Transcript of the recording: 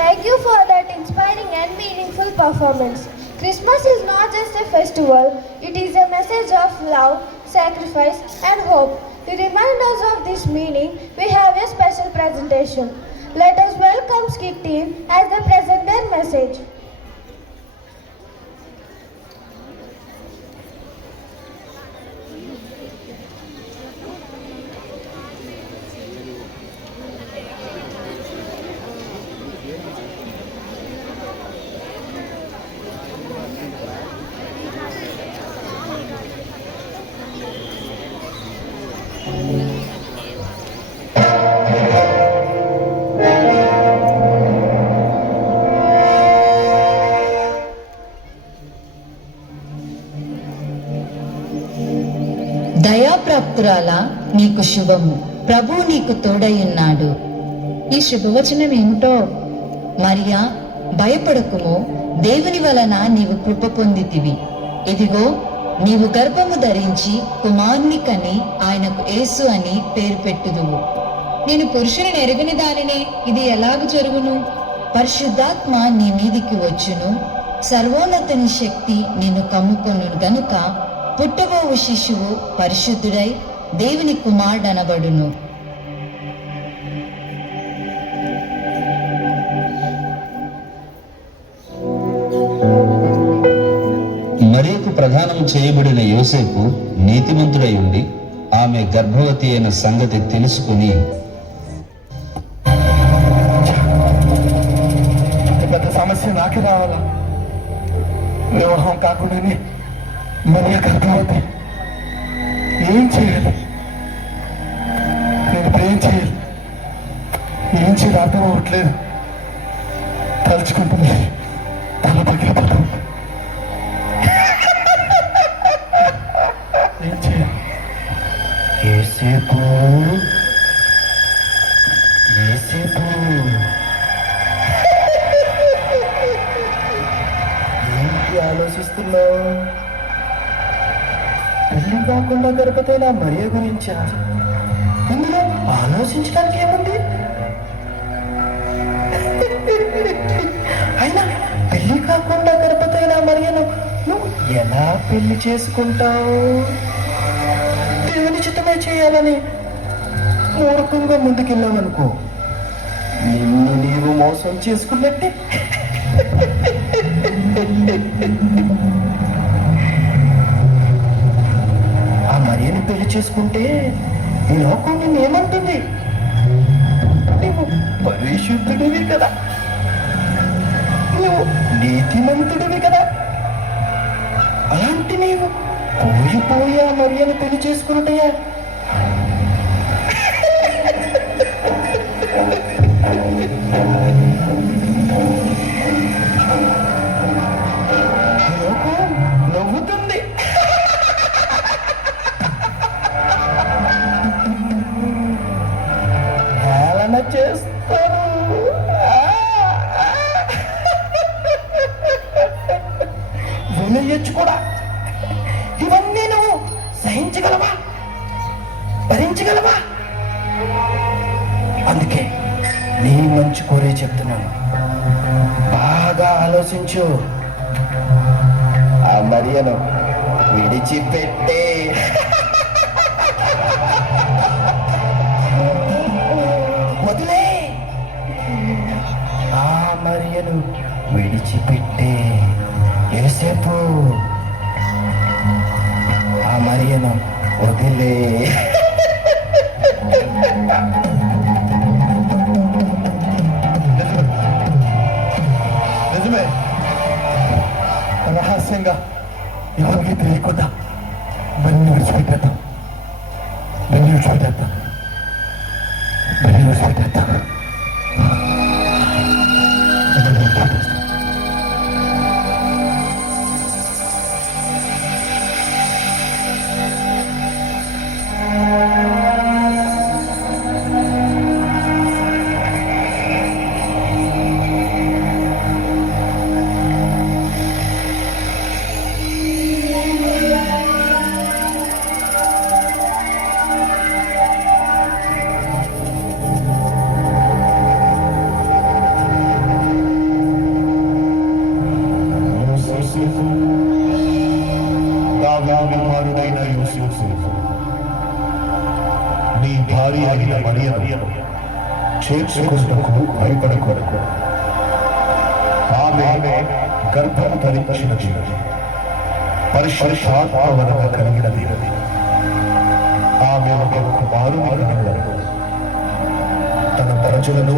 Thank you for that inspiring and meaningful performance. Christmas is not just a festival, it is a message of love, sacrifice and hope. To remind us of this meaning, we have a special presentation. Let us welcome Skit team as they present their message. దయాప్రాప్తురాలా నీకు శుభము, ప్రభు నీకు తోడయున్నాడు. ఈ శుభవచనం ఏమిటో? మరియా, భయపడకుము, దేవుని వలన నీవు కృప పొందితివి. ఇదిగో, నీవు గర్భము ధరించి కుమారుని కని ఆయనకు యేసు అని పేరు పెట్టుదువు. నేను పురుషుని ఎరుగని దానినే, ఇది ఎలాగ జరుగును? పరిశుద్ధాత్మ నీ మీదికి వచ్చును, సర్వోన్నతుని శక్తి నిన్ను కమ్ముకొను గనుక పుట్టబోవు శిశువు పరిశుద్ధుడై దేవుని కుమారుడనబడును. మరియకు ప్రదానం చేయబడిన యోసేపు నీతిమంతుడై ఉండి ఆమె గర్భవతి అయిన సంగతి తెలుసుకుని, పెద్ద సమస్య నాకే రావాలా? వివాహం కాకుండానే మరియ గర్భవతి, ఏం చేయాలి? నేను ఇప్పుడు ఏం చేయాలి? ఏం చేయాలి అర్థం అవ్వట్లేదు. తలుచుకుంటుంది, తల పగిలిపోతుంది. ఏం చేయాలి? ఏసేపు, ఏసేపు, ఏంటి ఆలోచిస్తున్నావు? పెళ్లి కాకుండా గర్భతైన మరియ గురించా? ఇందులో ఆలోచించడానికి ఏముంది? అయినా పెళ్లి కాకుండా గర్భవతైన మరియను నువ్వు ఎలా పెళ్లి చేసుకుంటావు? దేవుని చిత్తమే చేయాలని మూర్ఖంగా ముందుకెళ్ళావనుకో, నిన్ను నీవు మోసం చేసుకున్నట్టే. ఆ మరియని పెళ్లి చేసుకుంటే ఈ లోకం నిన్నేమంటుంది? నీవు పరిశుద్ధుడివి కదా, నీవు నీతిమంతుడివి కదా. అలాంటి నీవు పోయిపోయా మరియని పెళ్లి చేసుకున్నట్టయ్యా. లోకం నవ్వుతుంది. హేళన చేస్తారు. వినయచ్చు కూడా. ఇవన్నీ నువ్వు సహించగలవా? భరించగలవా? అందుకే నీ మంచి కోరే చెప్తున్నాను, బాగా ఆలోచించు. ఆ మరియను విడిచిపెట్టే. వదిలే. ఆ మరియను విడిచిపెట్టే. యోసేపు, ఆ మరియను వదిలే. నిజమే. రహస్యంగా ఎవరికి తెలియకుండా బన్ని విడిచిపెట్టేద్దాం. బన్ని విడిచిపెట్టేద్దాం. బన్ని విడిచిపెట్టేద్దాం. కుమారుడైన యోసేపు, నీ భార్య అయిన మరియను చేర్చుకుంటకు భయపడకూడదు. ఆమె గర్భం ధరించినది పరిశుద్ధాత్మ వలన కలిగినది. ఆమె ఒక కుమారుని కనెను. తన ప్రజలను